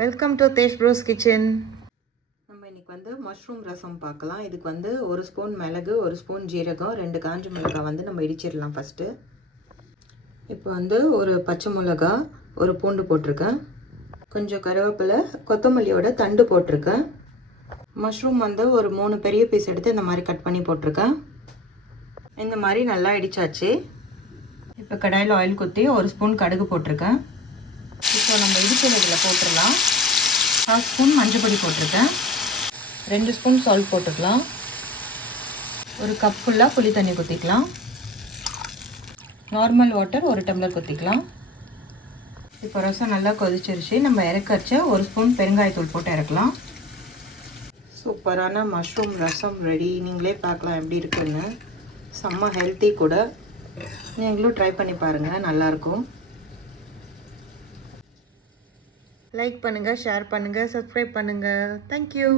Welcome to Desh bros kitchen. நம்ம இன்றைக்கி வந்து மஷ்ரூம் ரசம் பார்க்கலாம். இதுக்கு வந்து 1 ஸ்பூன் மிளகு, 1 ஸ்பூன் ஜீரகம், 2 காஞ்ச மிளகாய் வந்து நம்ம இடிச்சிடலாம் ஃபஸ்ட்டு. இப்போ வந்து ஒரு பச்சை மிளகா, ஒரு பூண்டு போட்டிருக்கேன், கொஞ்சம் கருவேப்பிலை, கொத்தமல்லியோட தண்டு போட்டிருக்கேன். மஷ்ரூம் வந்து ஒரு 3 பெரிய பீஸ் எடுத்து இந்த மாதிரி கட் பண்ணி போட்டிருக்கேன். இந்த மாதிரி நல்லா இடிச்சாச்சு. இப்போ கடாயில் ஆயில் ஊற்றி 1 ஸ்பூன் கடுகு போட்டிருக்கேன். இப்போ நம்ம இடிச்சதில் போட்டுடலாம். 1/2 ஸ்பூன் மஞ்சள் பொடி போட்டிருக்கேன், 2 ஸ்பூன் சால்ட் போட்டுக்கலாம், ஒரு கப் ஃபுல்லாக புளி தண்ணி ஊற்றிக்கலாம், நார்மல் வாட்டர் 1 டம்ளர் ஊற்றிக்கலாம். இப்போ ரசம் நல்லா கொதிச்சிருச்சு. நம்ம இறக்கரிச்ச 1 ஸ்பூன் பெருங்காயத்தூள் போட்டு இறக்கலாம். சூப்பரான மஷ்ரூம் ரசம் ரெடி. நீங்களே பார்க்கலாம் எப்படி இருக்குன்னு. செம்ம ஹெல்த்தி கூட. நீங்களும் ட்ரை பண்ணி பாருங்கள், நல்லாயிருக்கும். லைக் பண்ணுங்கள், ஷேர் பண்ணுங்கள், சப்ஸ்கிரைப் பண்ணுங்கள். தேங்க்யூ.